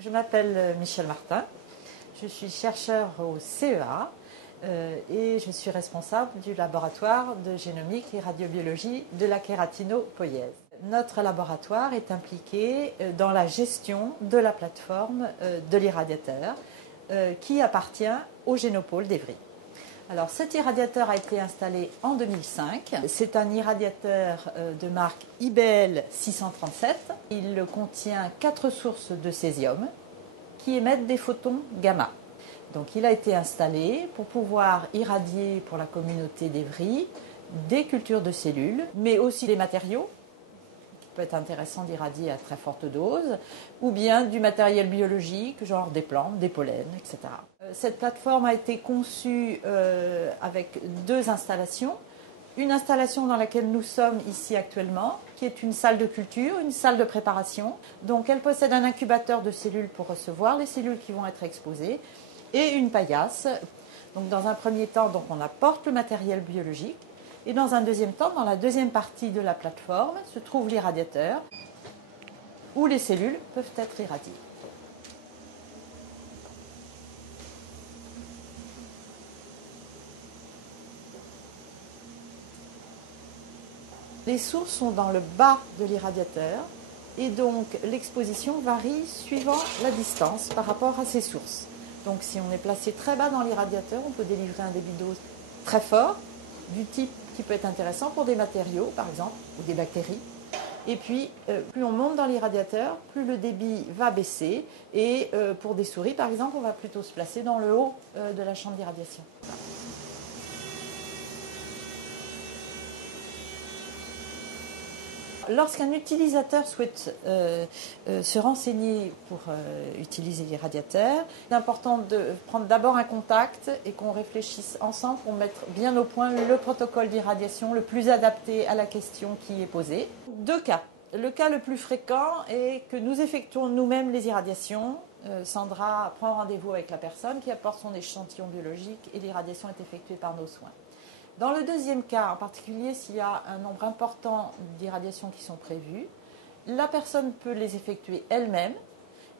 Je m'appelle Michel Martin, je suis chercheur au CEA et je suis responsable du laboratoire de génomique et radiobiologie de la Kératino-Poyez. Notre laboratoire est impliqué dans la gestion de la plateforme de l'irradiateur qui appartient au Génopôle d'Evry. Alors cet irradiateur a été installé en 2005. C'est un irradiateur de marque IBL 637. Il contient 4 sources de césium qui émettent des photons gamma. Donc il a été installé pour pouvoir irradier pour la communauté d'Evry des cultures de cellules, mais aussi des matériaux. Peut être intéressant d'irradier à très forte dose, ou bien du matériel biologique, genre des plantes, des pollens, etc. Cette plateforme a été conçue avec 2 installations. Une installation dans laquelle nous sommes ici actuellement, qui est une salle de culture, une salle de préparation. Donc elle possède un incubateur de cellules pour recevoir les cellules qui vont être exposées, et une paillasse. Donc dans un premier temps, on apporte le matériel biologique. Et dans un deuxième temps, dans la deuxième partie de la plateforme, se trouve l'irradiateur où les cellules peuvent être irradiées. Les sources sont dans le bas de l'irradiateur et donc l'exposition varie suivant la distance par rapport à ces sources. Donc si on est placé très bas dans l'irradiateur, on peut délivrer un débit de dose très fort, du type qui peut être intéressant pour des matériaux, par exemple, ou des bactéries. Et puis, plus on monte dans l'irradiateur, plus le débit va baisser. Et pour des souris, par exemple, on va plutôt se placer dans le haut de la chambre d'irradiation. Lorsqu'un utilisateur souhaite se renseigner pour utiliser l'irradiateur, il est important de prendre d'abord un contact et qu'on réfléchisse ensemble pour mettre bien au point le protocole d'irradiation le plus adapté à la question qui est posée. 2 cas. Le cas le plus fréquent est que nous effectuons nous-mêmes les irradiations. Sandra prend rendez-vous avec la personne qui apporte son échantillon biologique et l'irradiation est effectuée par nos soins. Dans le deuxième cas, en particulier s'il y a un nombre important d'irradiations qui sont prévues, la personne peut les effectuer elle-même,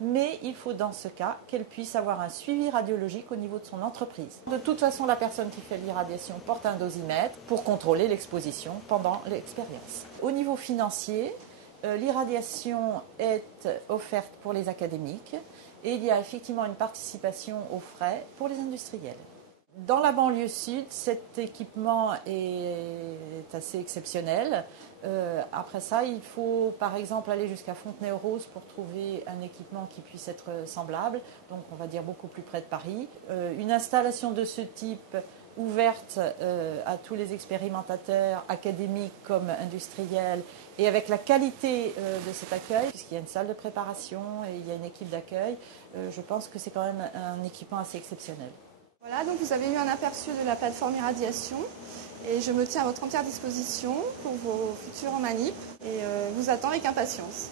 mais il faut dans ce cas qu'elle puisse avoir un suivi radiologique au niveau de son entreprise. De toute façon, la personne qui fait l'irradiation porte un dosimètre pour contrôler l'exposition pendant l'expérience. Au niveau financier, l'irradiation est offerte pour les académiques et il y a effectivement une participation aux frais pour les industriels. Dans la banlieue sud, cet équipement est assez exceptionnel. Après ça, il faut par exemple aller jusqu'à Fontenay-aux-Roses pour trouver un équipement qui puisse être semblable, donc on va dire beaucoup plus près de Paris. Une installation de ce type ouverte à tous les expérimentateurs académiques comme industriels et avec la qualité de cet accueil, puisqu'il y a une salle de préparation et il y a une équipe d'accueil, je pense que c'est quand même un équipement assez exceptionnel. Voilà, donc vous avez eu un aperçu de la plateforme irradiation et je me tiens à votre entière disposition pour vos futures manips et vous attends avec impatience.